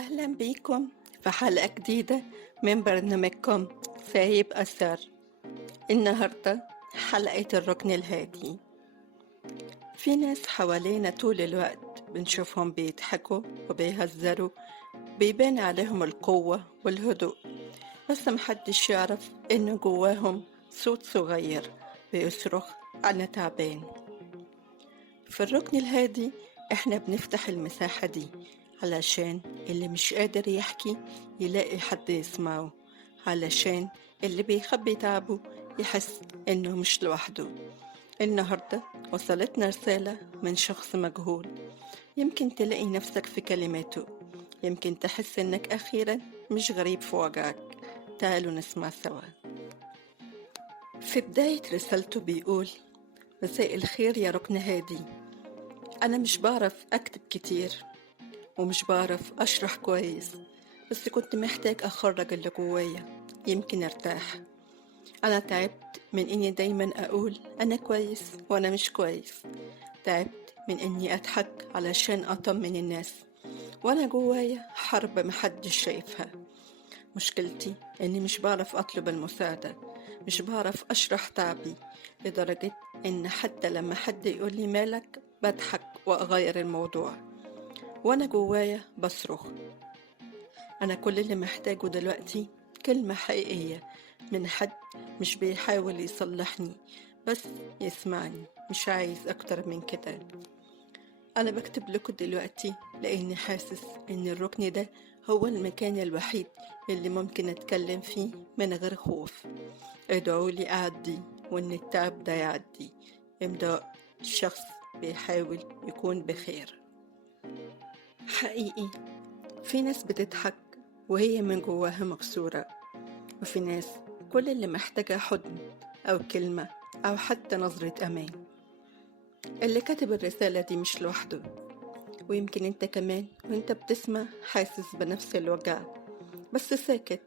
أهلا بيكم في حلقة جديدة من برنامجكم سايب أثر. النهاردة حلقة الركن الهادي. في ناس حوالينا طول الوقت بنشوفهم بيضحكوا وبيهزروا، بيبان عليهم القوة والهدوء، بس محدش يعرف إن جواهم صوت صغير بيصرخ أنا تعبان. في الركن الهادي احنا بنفتح المساحة دي علشان اللي مش قادر يحكي يلاقي حد يسمعه، علشان اللي بيخبي تعبه يحس انه مش لوحده. النهاردة وصلتنا رسالة من شخص مجهول، يمكن تلاقي نفسك في كلماته، يمكن تحس انك اخيرا مش غريب في وجعك. تعالوا نسمع سوا. في بداية رسالته بيقول: مساء الخير يا ركن هادي، أنا مش بعرف أكتب كتير ومش بعرف أشرح كويس، بس كنت محتاج أخرج اللي جوايا يمكن أرتاح. أنا تعبت من إني دايما أقول أنا كويس وأنا مش كويس، تعبت من إني أضحك علشان أطمن الناس وأنا جوايا حرب محدش شايفها. مشكلتي إني مش بعرف أطلب المساعدة، مش بعرف أشرح تعبي، لدرجة إن حتى لما حد يقول لي مالك بضحك وأغير الموضوع، وأنا جوايا بصرخ. أنا كل اللي محتاجه دلوقتي كلمة حقيقية من حد مش بيحاول يصلحني، بس يسمعني، مش عايز أكتر من كده. أنا بكتب لكم دلوقتي لأني حاسس إن الركن ده هو المكان الوحيد اللي ممكن أتكلم فيه من غير خوف. ادعولي أعدي وإن التعب ده يعدي. إمضاء شخص بيحاول يكون بخير. حقيقي في ناس بتضحك وهي من جواها مكسورة، وفي ناس كل اللي محتاجة حضن أو كلمة أو حتى نظرة أمان. اللي كاتب الرسالة دي مش لوحده، ويمكن انت كمان وانت بتسمع حاسس بنفس الوجع، بس ساكت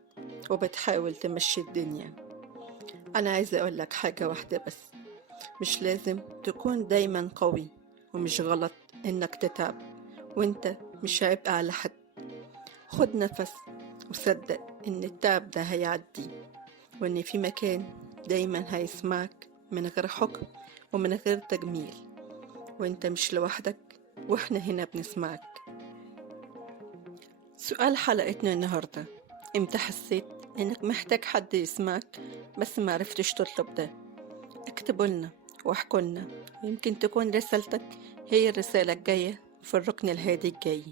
وبتحاول تمشي الدنيا. أنا عايزة أقولك حاجة واحدة بس: مش لازم تكون دايما قوي، ومش غلط إنك تتعب، وإنت مش عبء على حد. خد نفس وصدق إن التعب ده هيعدي، وإن في مكان دايما هيسمعك من غير حكم ومن غير تجميل، وإنت مش لوحدك، وإحنا هنا بنسمعك. سؤال حلقتنا النهاردة: إمتى حسيت إنك محتاج حد يسمعك بس معرفتش تطلب ده؟ اكتبوا واحكوا لنا، ويمكن تكون رسالتك هي الرسالة الجاية في الركن الهادي الجاي.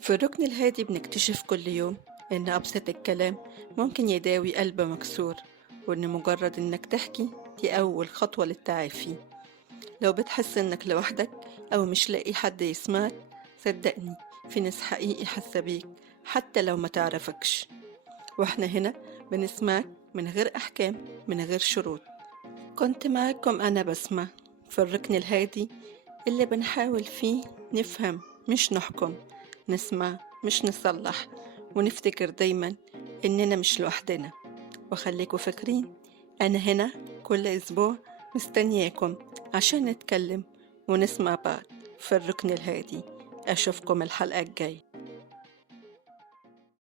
في الركن الهادي بنكتشف كل يوم إن أبسط الكلام ممكن يداوي قلب مكسور، وإن مجرد إنك تحكي دي أول خطوة للتعافي. لو بتحس إنك لوحدك أو مش لاقي حد يسمعك، صدقني في ناس حقيقي حاسة بيك حتى لو ما تعرفكش، وإحنا هنا بنسمعك من غير أحكام، من غير شروط. كنت معاكم أنا بسمة في الركن الهادي اللي بنحاول فيه نفهم مش نحكم، نسمع مش نصلح، ونفتكر دايما إننا مش لوحدنا. وخليكوا فاكرين أنا هنا كل أسبوع مستنياكم عشان نتكلم ونسمع بعض في الركن الهادي. أشوفكم الحلقة الجاية.